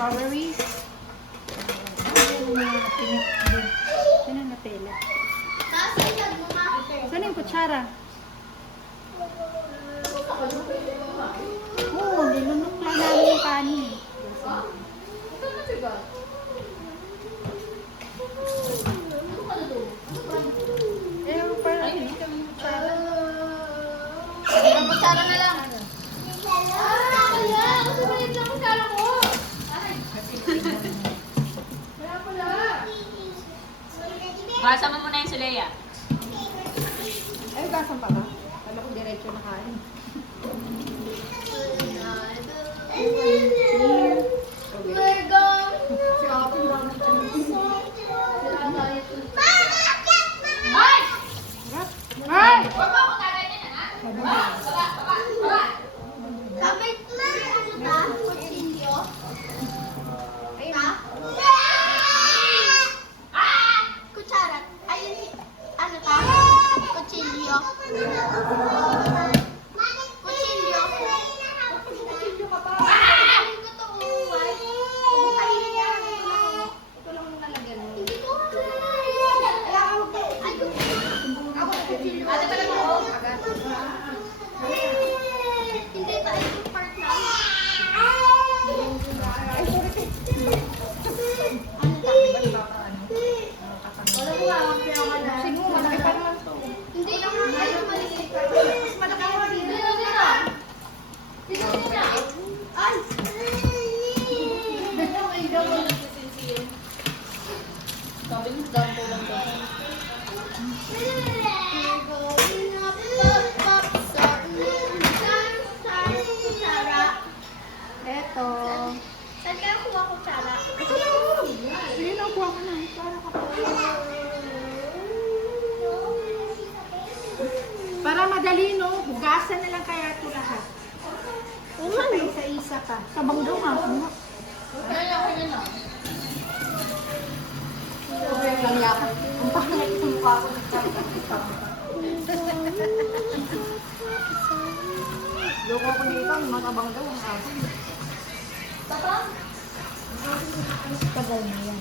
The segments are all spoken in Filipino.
strawberries. Saan ang natela? Saan yung kutsara? Oo, nilunok lang namin yung kanin. Eh, parang hindi kami kutsara. Kutsara na lang. Basa mo muna yung Sulea. Ay, gasan pa ba? Kala ko diretso na kain. Ay! Kutsara. Ayun, ano ta? Kutsilyo. Kutsilyo. Kutsilyo ka pa. Ay, ko to, uway. Kainin niya. Ito lang yung nalagyan mo. Hindi ko. Ako na kutsilyo. Ate pala mo. Hindi pa ito part na. Ay, sorry. Wala ko lang ang pinaka. Siguro, malaki pa naman to. Hindi naman ngayon maliit. Mas malaki ako dito. Dito na. Ay! Sabi mo, dampo lang to. Eto. Saan kaya kuha ko tsara? Ito na. Sige na, kuha ko na. Para ka pa. Para madali, no? Hugasan na lang kaya ito lahat. Saka isa-isa pa. Sabang daw nga. Kaya ako yun lang. Ang pangit ng mukha ko. Loko ko dito, matabang daw ang aso. Papa? Tagal na yan.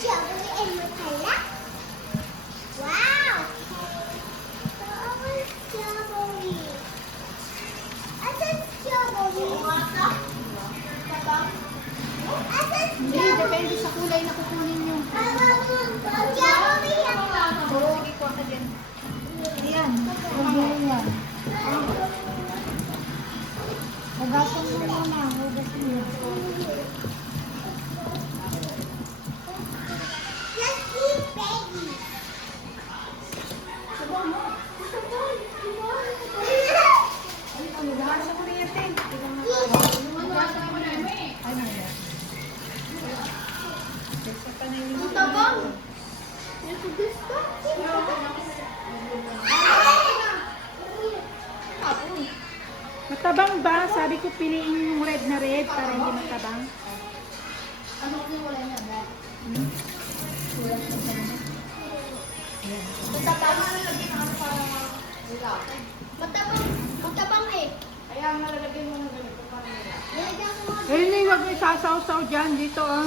Strawberry and Nutella? Wow! Strawberry. Asan strawberry? Hindi, depende sa kulay na kukunin nyo. Strawberry yan. Sige, kuha ka dyan. Ayan, huwag yan. Hugasan mo muna, hugasan mo. Let's eat baby. Hugasan mo na yan, Ten. Ay, may Basta pa na yung Ang tabang. Ito gusto. Matabang ba? Sabi ko piliin yung red na red para hindi matabang. Ano kung wala na ba? Matabang. Matabang eh. Kaya ang nalalagay mo ng ganito para nila. Nilagyan ko mga Eh, hindi, huwag may sasaw-saw dyan. Dito, ah.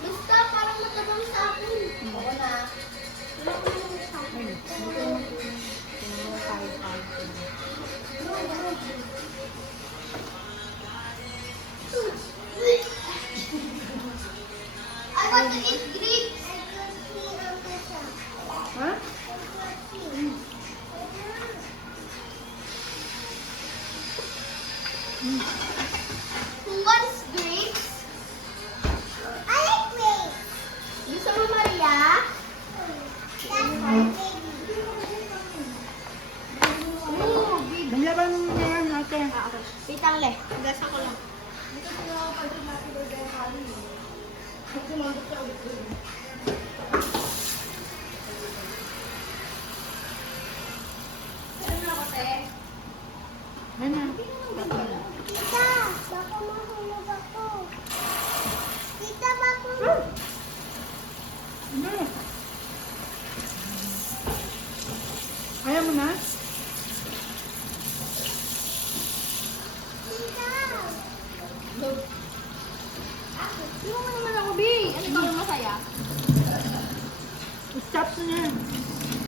basta parang matabang sa akin. Oo na. Wala ko naman sa akin. I want to eat grapes. Ha? Who wants grapes? I like grapes. Gusto mo, Maria? kaya. Stop na.